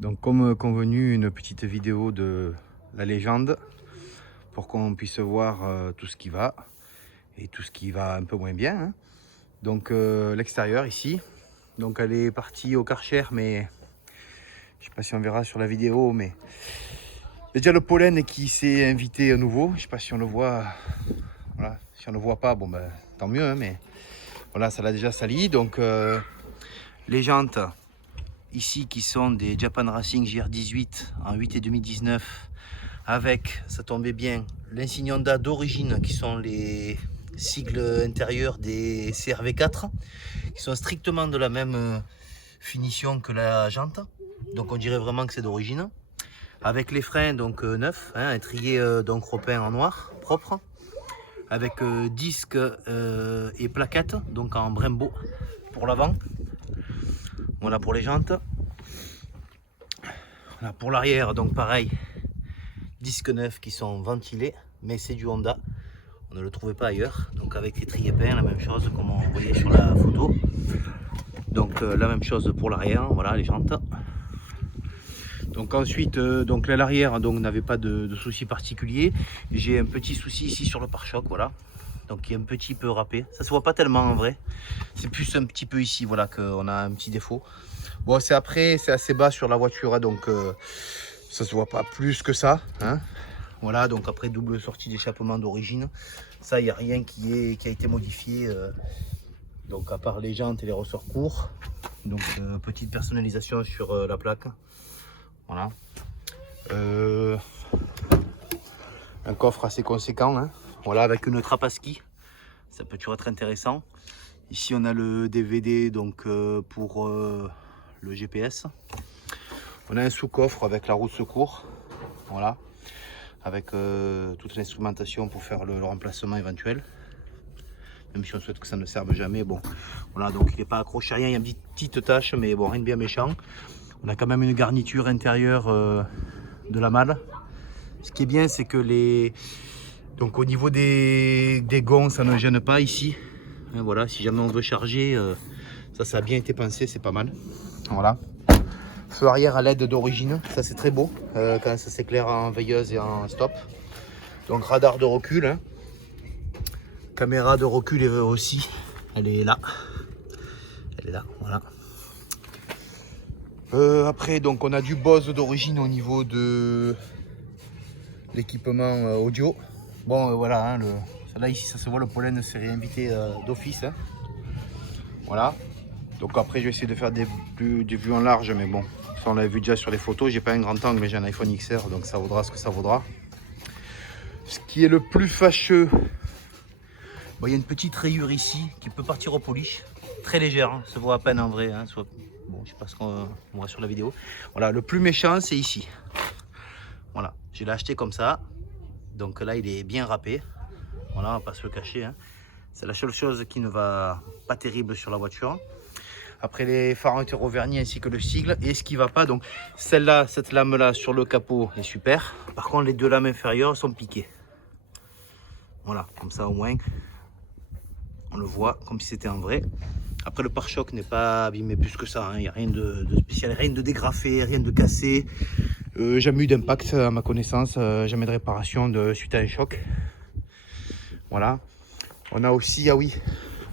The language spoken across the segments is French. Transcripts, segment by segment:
Donc comme convenu, une petite vidéo de la légende pour qu'on puisse voir tout ce qui va et tout ce qui va un peu moins bien, hein. Donc l'extérieur ici, donc elle est partie au Karcher, mais je sais pas si on verra sur la vidéo, mais il y a déjà le pollen qui s'est invité à nouveau. Je sais pas si on le voit, voilà. Si on le voit pas, bon ben tant mieux, hein, mais voilà, ça l'a déjà sali. Donc les jantes ici qui sont des Japan Racing JR18 en 8 et 2019 avec, ça tombait bien, l'insigne Honda d'origine qui sont les sigles intérieurs des CRV4 qui sont strictement de la même finition que la jante, donc on dirait vraiment que c'est d'origine, avec les freins donc neufs, hein, étrier donc repeint en noir propre, avec disques et plaquettes donc en Brembo pour l'avant. Voilà pour les jantes. Voilà pour l'arrière, donc pareil, disques neufs qui sont ventilés, mais c'est du Honda, on ne le trouvait pas ailleurs. Donc avec l'étrier peint, la même chose comme on voyait sur la photo. Donc la même chose pour l'arrière, voilà les jantes. Donc ensuite, donc là l'arrière n'avait pas de souci particulier. J'ai un petit souci ici sur le pare-choc, voilà. Donc il est un petit peu râpé. Ça se voit pas tellement en vrai. C'est plus un petit peu ici, voilà, qu'on a un petit défaut. Bon, c'est après, c'est assez bas sur la voiture, hein, donc ça se voit pas plus que ça, hein. Voilà, donc après double sortie d'échappement d'origine. Ça, il n'y a rien qui a été modifié. Donc à part les jantes et les ressorts courts. Donc petite personnalisation sur la plaque. Voilà. Un coffre assez conséquent, hein. Voilà, avec une trappe à ski. Ça peut toujours être intéressant. Ici on a le DVD donc pour le GPS. On a un sous-coffre avec la roue de secours. Voilà. Avec toute l'instrumentation pour faire le remplacement éventuel. Même si on souhaite que ça ne serve jamais. Bon, voilà, donc il n'est pas accroché à rien. Il y a une petite tache, mais bon, rien de bien méchant. On a quand même une garniture intérieure de la malle. Ce qui est bien, c'est que donc au niveau des gonds, ça ne gêne pas ici. Hein, voilà, si jamais on veut charger, ça a bien été pensé, c'est pas mal. Voilà. Feu arrière à LED d'origine, ça c'est très beau quand ça s'éclaire en veilleuse et en stop. Donc radar de recul, hein. Caméra de recul aussi, elle est là. Elle est là, voilà. Après, donc on a du Bose d'origine au niveau de l'équipement audio. Bon, voilà, hein, là ici ça se voit, le pollen s'est réinvité d'office, hein. Voilà. Donc après, je vais essayer de faire des vues en large, mais bon, ça on l'avait vu déjà sur les photos. J'ai pas un grand angle, mais j'ai un iPhone XR, donc ça vaudra ce que ça vaudra. Ce qui est le plus fâcheux, bon, il y a une petite rayure ici qui peut partir au polish, très légère, hein, se voit à peine en vrai, hein, bon, je sais pas ce qu'on voit sur la vidéo. Voilà, le plus méchant c'est ici. Voilà, je l'ai acheté comme ça, donc là il est bien râpé. Voilà, on va pas se le cacher, hein. C'est la seule chose qui ne va pas terrible sur la voiture. Après, les phares ont été revernis ainsi que le sigle. Et ce qui va pas, donc celle-là, cette lame-là sur le capot est super. Par contre, les deux lames inférieures sont piquées. Voilà, comme ça au moins, on le voit comme si c'était en vrai. Après, le pare-choc n'est pas abîmé plus que ça, hein. Il n'y a rien de spécial, rien de dégrafé, rien de cassé. Jamais eu d'impact à ma connaissance, jamais de réparation suite à un choc. Voilà. On a aussi, ah oui,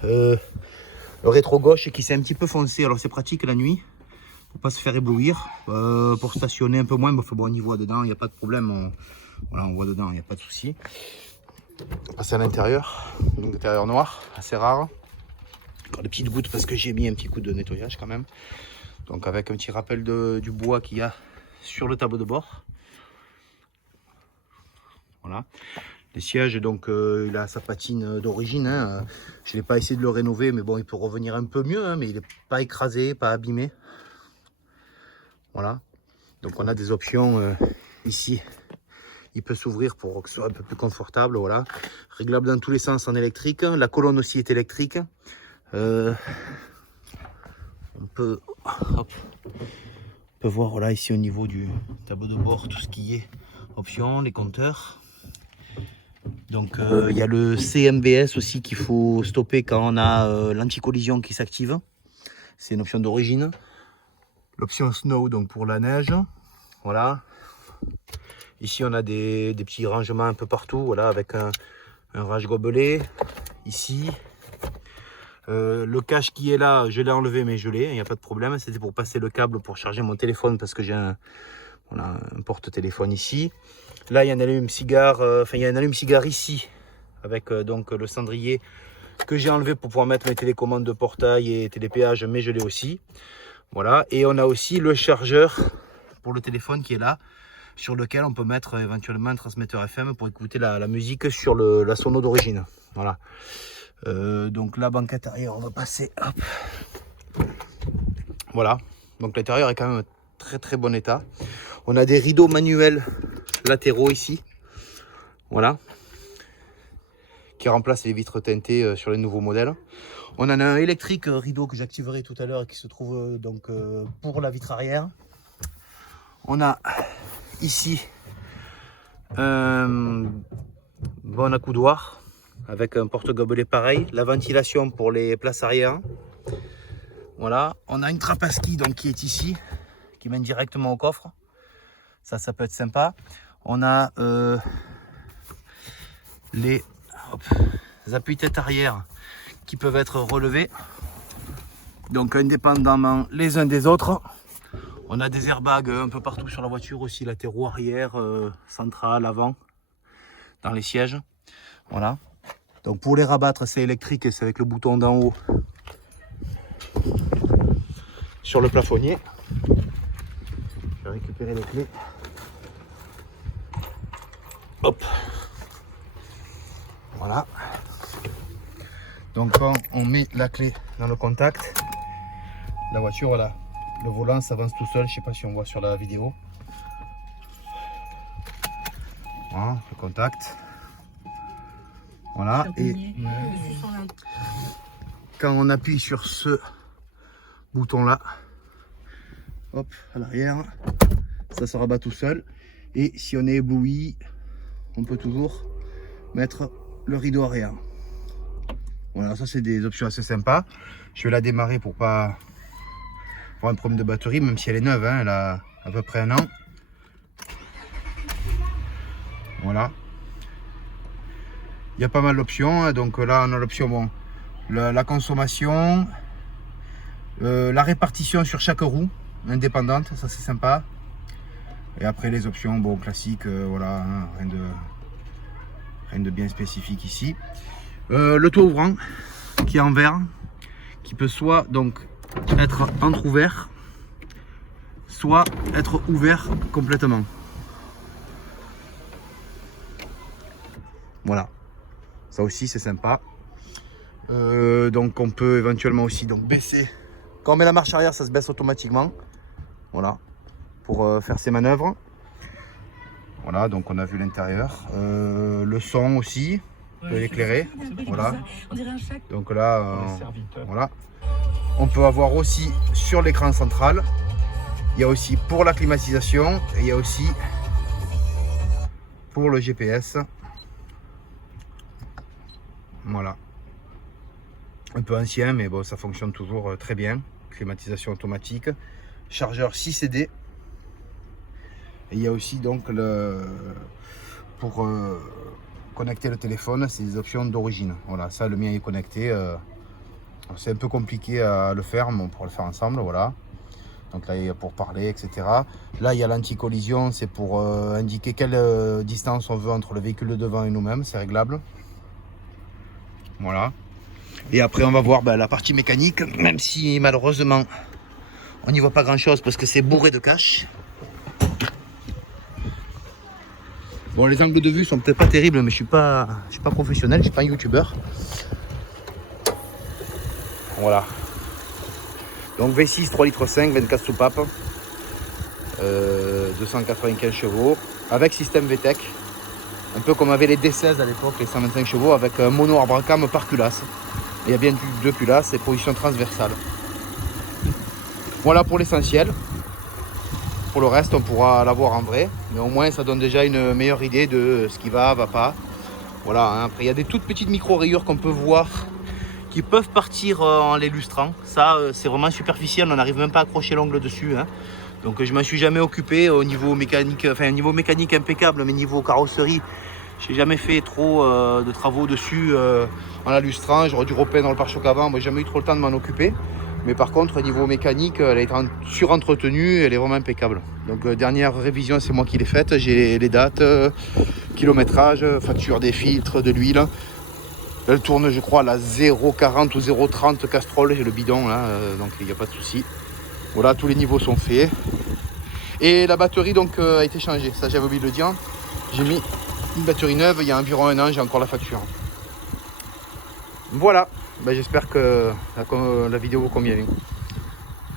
le rétro gauche qui s'est un petit peu foncé. Alors c'est pratique la nuit pour pas se faire éblouir, pour stationner un peu moins. Bon, on y voit dedans, il n'y a pas de problème. Voilà, on voit dedans, il n'y a pas de souci. On va passer à l'intérieur, donc l'intérieur noir, assez rare. Encore des petites gouttes parce que j'ai mis un petit coup de nettoyage quand même. Donc avec un petit rappel du bois qu'il y a sur le tableau de bord. Voilà. Les sièges, donc il a sa patine d'origine, hein. Je n'ai pas essayé de le rénover, mais bon, il peut revenir un peu mieux, hein, mais il n'est pas écrasé, pas abîmé. Voilà. Donc on a des options ici. Il peut s'ouvrir pour que ce soit un peu plus confortable. Voilà. Réglable dans tous les sens en électrique. La colonne aussi est électrique. On peut voir voilà, ici au niveau du tableau de bord tout ce qui est options, les compteurs. Donc il y a le CMBS aussi qu'il faut stopper quand on a l'anti-collision qui s'active. C'est une option d'origine. l'option snow, donc pour la neige. Voilà. Ici, on a des petits rangements un peu partout, voilà, avec un range gobelet. Ici, le cache qui est là, je l'ai enlevé, mais je l'ai, il n'y a pas de problème. C'était pour passer le câble pour charger mon téléphone parce que j'ai un porte-téléphone ici. Là, il y a un allume-cigare, il y a un allume-cigare ici, avec donc le cendrier que j'ai enlevé pour pouvoir mettre mes télécommandes de portail et télépéage, mais je l'ai aussi. Voilà, et on a aussi le chargeur pour le téléphone qui est là, sur lequel on peut mettre éventuellement un transmetteur FM pour écouter la musique sur la sono d'origine. Voilà. Donc la banquette arrière, on va passer. Hop. Voilà. Donc l'intérieur est quand même très très bon état. On a des rideaux manuels latéraux ici. Voilà. Qui remplacent les vitres teintées sur les nouveaux modèles. On en a un électrique rideau que j'activerai tout à l'heure et qui se trouve donc pour la vitre arrière. On a ici un bon accoudoir avec un porte-gobelet pareil, la ventilation pour les places arrière. Voilà, on a une trappe à ski donc qui est ici, qui mène directement au coffre. Ça peut être sympa. On a les appuis-tête arrière qui peuvent être relevés, donc indépendamment les uns des autres. On a des airbags un peu partout sur la voiture aussi, latéraux, arrière, central, avant, dans les sièges. Voilà. Donc pour les rabattre, c'est électrique et c'est avec le bouton d'en haut sur le plafonnier. Je vais récupérer les clés. Hop. Voilà. Donc quand on met la clé dans le contact, la voiture, voilà, le volant s'avance tout seul. Je ne sais pas si on voit sur la vidéo. Voilà, le contact. Voilà, et quand on appuie sur ce bouton là, hop, à l'arrière, ça se rabat tout seul. Et si on est ébloui, on peut toujours mettre le rideau arrière. Voilà, ça c'est des options assez sympas. Je vais la démarrer pour pas avoir un problème de batterie, même si elle est neuve, hein, elle a à peu près 1 an. Voilà. Il y a pas mal d'options, hein. Donc là on a l'option, bon, la consommation, la répartition sur chaque roue indépendante, ça c'est sympa. Et après les options, bon, classiques, voilà, hein, rien de bien spécifique ici. Le toit ouvrant qui est en verre, qui peut soit donc être entrouvert, soit être ouvert complètement. Voilà, ça aussi c'est sympa. Donc on peut éventuellement aussi donc baisser. Quand on met la marche arrière, ça se baisse automatiquement. Voilà, pour faire ces manœuvres. Voilà, donc on a vu l'intérieur. Le son aussi, on peut l'éclairer. Voilà. Donc là, voilà. On peut avoir aussi sur l'écran central. Il y a aussi pour la climatisation et il y a aussi pour le GPS. Voilà. Un peu ancien, mais bon, ça fonctionne toujours très bien. Climatisation automatique. Chargeur 6 CD. Et il y a aussi donc pour connecter le téléphone, c'est des options d'origine. Voilà, ça, le mien est connecté. C'est un peu compliqué à le faire, mais on pourra le faire ensemble. Voilà. Donc là, il y a pour parler, etc. Là, il y a l'anti-collision, c'est pour indiquer quelle distance on veut entre le véhicule de devant et nous-mêmes. C'est réglable. Voilà. Et après, on va voir la partie mécanique, même si malheureusement, on n'y voit pas grand-chose parce que c'est bourré de cache. Bon, les angles de vue sont peut-être pas terribles, mais je suis pas professionnel, je suis pas un youtubeur. Voilà. Donc V6 3,5 litres, 24 soupapes, 295 chevaux, avec système VTEC, un peu comme avait les D16 à l'époque, les 125 chevaux, avec un mono arbre à cam par culasse. Il y a bien 2 culasses et position transversale. Voilà pour l'essentiel. Pour le reste, on pourra l'avoir en vrai, mais au moins ça donne déjà une meilleure idée de ce qui va pas. Voilà, hein. Après il y a des toutes petites micro-rayures qu'on peut voir qui peuvent partir en les lustrant. Ça, c'est vraiment superficiel, on n'arrive même pas à accrocher l'ongle dessus. Hein. Donc je ne m'en suis jamais occupé au niveau mécanique, enfin niveau mécanique impeccable, mais niveau carrosserie, j'ai jamais fait trop de travaux dessus en la lustrant. J'aurais dû repeindre le pare-choc avant, moi j'ai jamais eu trop le temps de m'en occuper. Mais par contre, au niveau mécanique, elle est surentretenue, elle est vraiment impeccable. Donc dernière révision, c'est moi qui l'ai faite. J'ai les dates, kilométrage, facture des filtres, de l'huile. Elle tourne, je crois, à la 0,40 ou 0,30 Castrol, j'ai le bidon là, donc il n'y a pas de souci. Voilà, tous les niveaux sont faits. Et la batterie donc a été changée, ça j'avais oublié de le dire. J'ai mis une batterie neuve, il y a environ 1 an, j'ai encore la facture. Voilà, ben, j'espère que la vidéo vous convient.